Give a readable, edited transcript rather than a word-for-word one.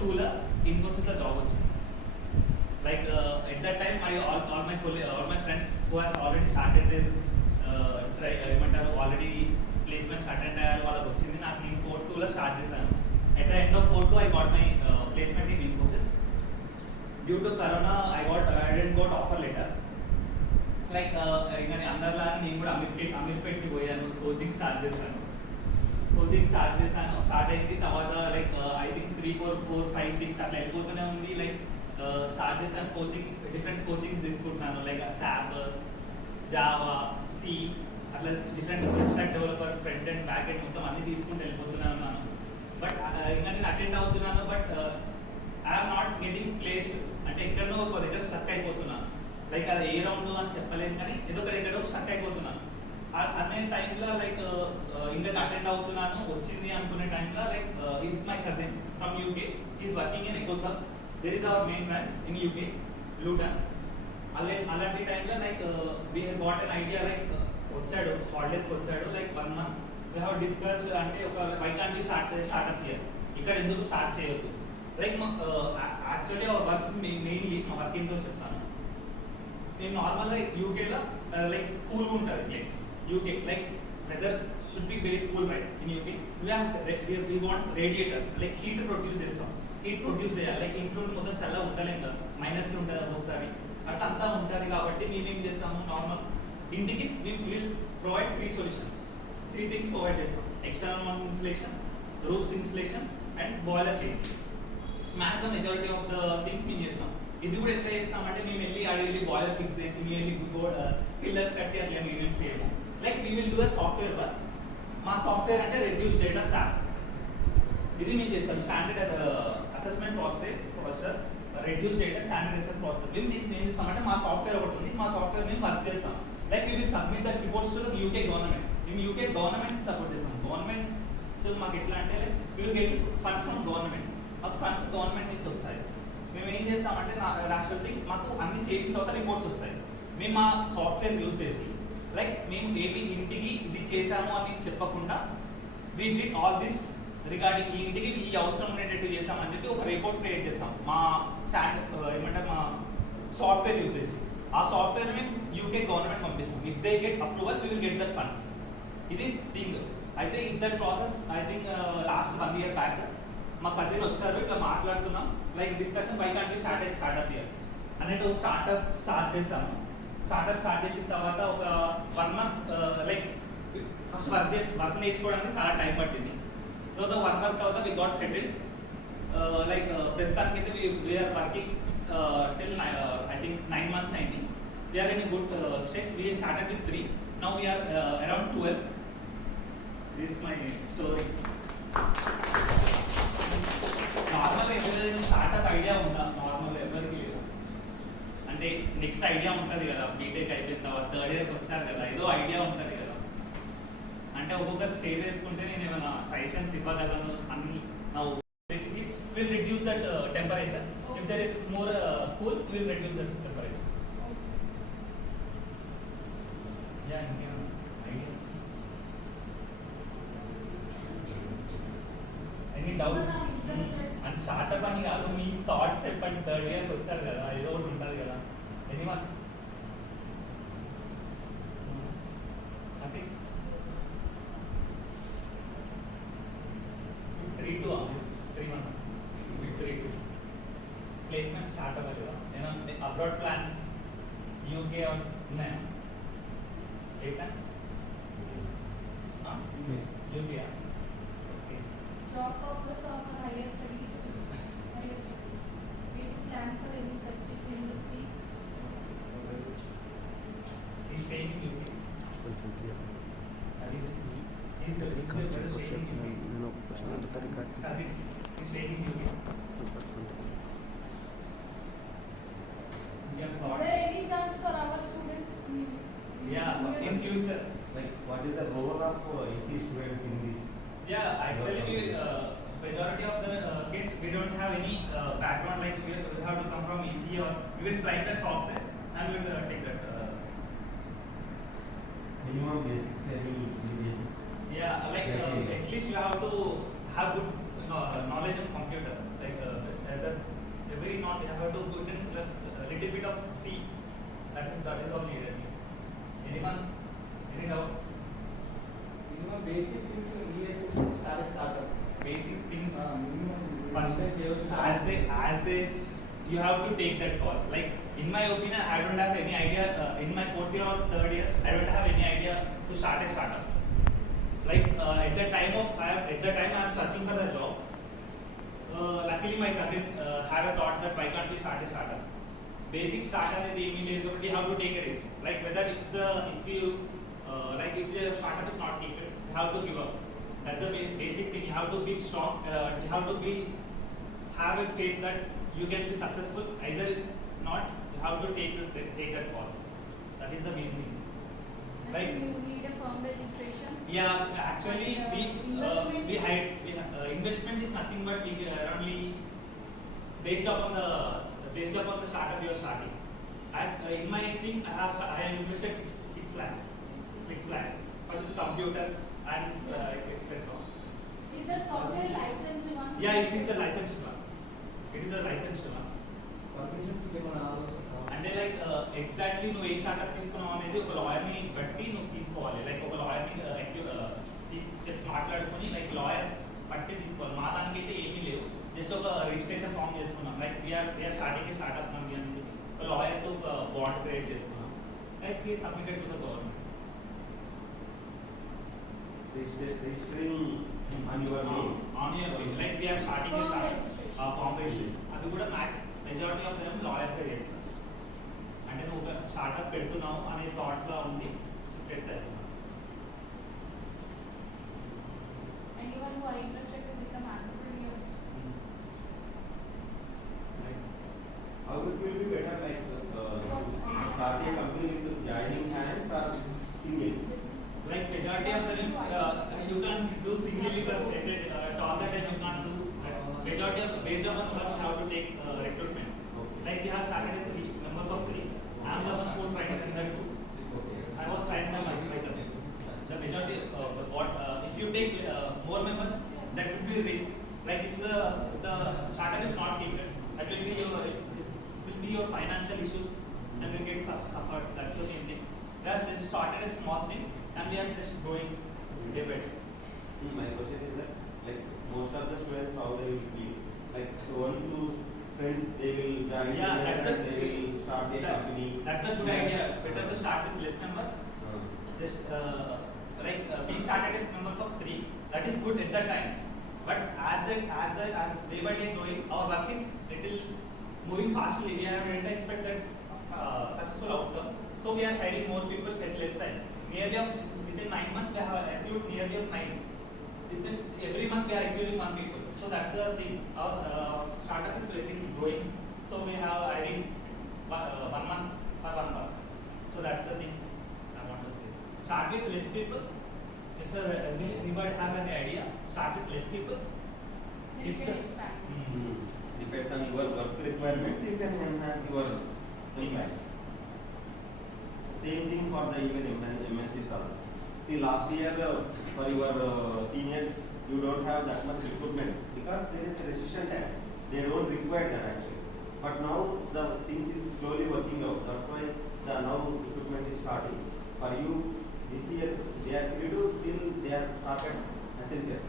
2 Infosys job వచ్చింది. Like at that time, all my friends who has already started their already placements attend అయ్యారు, వాళ్ళకి వచ్చింది. నాకు నేను 4-2 స్టార్ట్ చేశాను. At the end of 4-2 I got my placement in Infosys. Due to Corona I didn't got offer letter. Like ఇంకా అందరిలా నేను కూడా అమీర్పేట్కి పోయాను, కోచింగ్ స్టార్ట్ చేశాను. స్టార్ట్ అయింది. తర్వాత లైక్ ఐ థింక్ 3, 4, 5, 6 అట్లా వెళ్ళిపోతూనే ఉంది. లైక్ స్టార్ట్ చేశాను కోచింగ్, డిఫరెంట్ కోచింగ్స్ తీసుకుంటున్నాను. లైక్ SAP, జావా, సి అట్లా different stack developer, front and back end మొత్తం అన్ని తీసుకుంటూ వెళ్ళిపోతూనే ఉన్నాను. బట్ ఇంకా నేను అటెండ్ అవుతున్నాను. But I'm not getting placed. అంటే ఎక్కడో ఒక దగ్గర స్టక్ అయిపోతున్నాను. లైక్ అది ఏ రౌండ్ అని చెప్పలేము, కానీ ఎక్కడో స్టక్ అయిపోతున్నాను. అనే టైంలో లైక్ ఇంకా అటెండ్ అవుతున్నాను, వచ్చింది అనుకునే టైంలో like is my cousin from UK. Is working in Ecosubs. There is our main branch in UK, Luton. అలాంటి టైంలో like we have got an idea. Like వచ్చాడు, హాలిడేస్కి వచ్చాడు. Like 1 month we have discuss. అంటే ఒక why can't be startup here, ఇక్కడ ఎందుకు start చేయొద్దు. Like actually our work mainly మా వర్క్ ఏంటో చెప్తాను. నేను నార్మల్గా యూకేలో లైక్ కూల్గా ఉంటుంది place. UK like weather should be very cool, right? In UK we want radiators, like heat produce చేస్తాం. హీట్ ప్రొడ్యూస్ చేయాలి. లైక్ ఇంట్లో మొత్తం చల్లగా ఉండలేం కదా, మైనస్ ఉంటుంది ఒకసారి, అట్లా అంతా ఉంటుంది. కాబట్టి మేము ఏం చేస్తాము, నార్మల్ ఇంటికి we will provide 3 solutions, 3 things ప్రొవైడ్ చేస్తాం. External insulation, roofs insulation and boiler change. Maximum majority of the things మేము చేస్తాం. ఇది కూడా ఎట్లా చేస్తామంటే మేము వెళ్ళి బాయిలర్ ఫిక్స్ చేసి మేము వెళ్ళి పిల్లర్స్ కట్టి అట్లా మేమేం చేయము. Like we will do a software work. మా సాఫ్ట్వేర్ అంటే రెడ్యూస్ డేటా SAP. ఇది మేము చేస్తాం. Standard assessment processor, reduce data standard assessment processor. మేము ఏం చేస్తామంటే మా సాఫ్ట్వేర్ ఒకటి ఉంది, మా సాఫ్ట్వేర్ మేము వర్క్ చేస్తాం. Like we will submit the reports to UK government. మేము UK గవర్నమెంట్ సపోర్ట్ చేస్తాం. గవర్నమెంట్ మాకు ఎట్లా అంటే like we will get funds from government. మాకు ఫండ్స్ గవర్నమెంట్ నుంచి వస్తాయి. మేము ఏం చేస్తామంటే రాష్ట్రపతి మాకు అన్ని చేసిన తర్వాత రిపోర్ట్స్ వస్తాయి. మేము మా సాఫ్ట్వేర్ యూజ్ చేసి లైక్ మేము ఏమి ఇంటికి ఇది చేసాము అని చెప్పకుండా we did all this regarding ఈ ఇంటికి ఈ అవసరం ఉండేటట్టు చేసామని చెప్పి ఒక రిపోర్ట్ క్రియేట్ చేస్తాం. మా ఏమంటారు మా సాఫ్ట్వేర్ యూజ్ చేసి ఆ సాఫ్ట్వేర్ మేము UK గవర్నమెంట్ పంపిస్తాం. If they get approval we will get that funds. ఇది థింగ్. అయితే in that process I think last 1 year back మా కజిన్ వచ్చారు, ఇట్లా మాట్లాడుతున్నాం. Like discussion why can't be startup here అన్నట్టు స్టార్ట్అప్ స్టార్ట్ చేసాము. స్టార్ట్ చేసిన తర్వాత ఒక 1 month లైక్ ఫస్ట్ వర్క్ నేర్చుకోవడానికి చాలా టైం పట్టింది. తర్వాత 1 month తర్వాత వి గాట్ సెటిల్డ్. లైక్ ప్రస్తుతానికి అయితే we're working till I think 9 months అయింది. We're in good stage. We started with 3. Now we're around 12. This is my story. నార్మల్గా ఎవరైనా స్టార్ట్అప్ ఐడియా ఉందా? నార్మల్గా ఎవరికి లేదు. అంటే నెక్స్ట్ ఐడియా ఉంటుంది కదా, బీటెక్ అయిపోయిన తర్వాత 3rd yearకి వచ్చారు కదా, ఏదో ఐడియా ఉంటుంది కదా. అంటే ఒక్కొక్కరు స్టేజ్ వేసుకుంటే నేను ఏమైనా సజెషన్స్ ఇవ్వగలను అని నా will reduce that temperature. If there is more cool will reduce that temperature. Yeah ఇంకేమైనా ideas, any doubts? And startup అని కాదు, మీ థాట్స్ చెప్పండి. 3rd yearకి వచ్చారు కదా, ఏదో ఒకటి ఉంటుంది కదా. ఎనీవన్? నథింగ్. 3 months. 3 ప్లేస్మెంట్ స్టార్ట్ అవ్వాలి కదా. నేను అబ్రాడ్ ప్లాన్స్ UK ఉన్నాయా? ఏ plans? UK. Job purpose of higher studies. We plan for any specific university. He's staying in UK. He's staying in UK. Is there any chance for our students? Yeah, in future. Like, what is the role of EC student in this? Yeah, actually we majority of the case we don't have any background, like we have to come from EC, or we will try that software and we will take that. Minimum basics, any basic? Yeah, like at least you have to have good knowledge of computer, like you have to put in a little bit of C. That is all needed. Anyone? Any doubts? These are basic things needed to start a startup. Basic things. Minimum. First, as a, you have to take that call. Like in my opinion, I don't have any idea. In my 4th year or 3rd year, I don't have any idea to start a startup. Like at the time I am searching for the job. Luckily, my cousin had a thought that why can't we start a startup? Basic startup is the you have to take a risk. Like whether if the startup is not taken, you have to give up. That's the basic thing. You have to be strong. You have to have a faith that you can be successful. Either not, you have to take that call. That is the main thing. Like you need a firm registration. yeah, actually Investment. investment is nothing but we only based upon the startup you are starting. In my thing, I have invested 6 lakhs for this computers and etc. Is that software licensed one? Yeah, it is a licensed one. It is a licensed one. Permissions ఏమైనా ఆలోచన అంటే like exactly నువ్వు ఏ స్టార్ట్అప్ తీసుకున్నావు అనేది ఒక లాయర్ని బట్టి నువ్వు తీసుకోవాలి. లైక్ ఒక లాయర్ని చేసి మాట్లాడుకొని లైక్ లాయర్ బట్టి తీసుకోవాలి. మా దానికి అయితే ఏమీ లేవు. జస్ట్ ఒక రిజిస్ట్రేషన్ ఫామ్ చేసుకున్నాం. లైక్ వీఆర్ స్టార్టింగ్ స్టార్ట్అప్ మనకి అని ఒక లాయర్తో ఒక బాండ్ క్రియేట్ చేసుకున్నాం. Like we submitted to the government. Registering on your name. On your name. Like we are starting a Firm startup. registration. Form registration. అది కూడా max majority of them lawyers చేస్తారు. అంటే నువ్వు ఒక స్టార్ట్అప్ పెడుతున్నావు అనే థాట్లో ఉండి పెడతారు. Anyone who are interested to become entrepreneurs. How it will be better, like start a company with joining hands or single? Like majority of them, you can do singly calculated. At all the time you can't do. Majority of based upon what you have to take recruitment. Okay. Like we have started at 3 members of 3. I am the one who tried in that too. I was tried by my cousins. The majority if you take more members, that would be risk. Like if the startup is not taken, that will be your financial issues that will get suffered. That's the same thing. Just started a small thing and we are just going day by day. My question is that, like most of the students, how they will feel? Like one two friends, they will join Yeah, together that's and they will start a company. That's a good idea. Better to start with less numbers. Just we started with members of 3. That is good at that time. But as day by day going, our work is little moving fastly. We have not expected successful outcome. So we are hiring more people at less time. Within 9 months we have acquired nearly of 9. Within every month we are acquiring 1 people. So that's the thing. Our startup is little growing. So we have hiring 1 month per 1 person. So that's the thing I want to say. Start with less people. If anybody have any idea, start with less people. Then you can expand. Depends on your work requirements, you can enhance your impact. Same thing for the even MNCs also. See, last year for your seniors, you don't have that much recruitment because there is a recession time. They don't require that actually. But now the things is slowly working out. That's why the now recruitment is starting. For you, this year they are creative till they are started essential.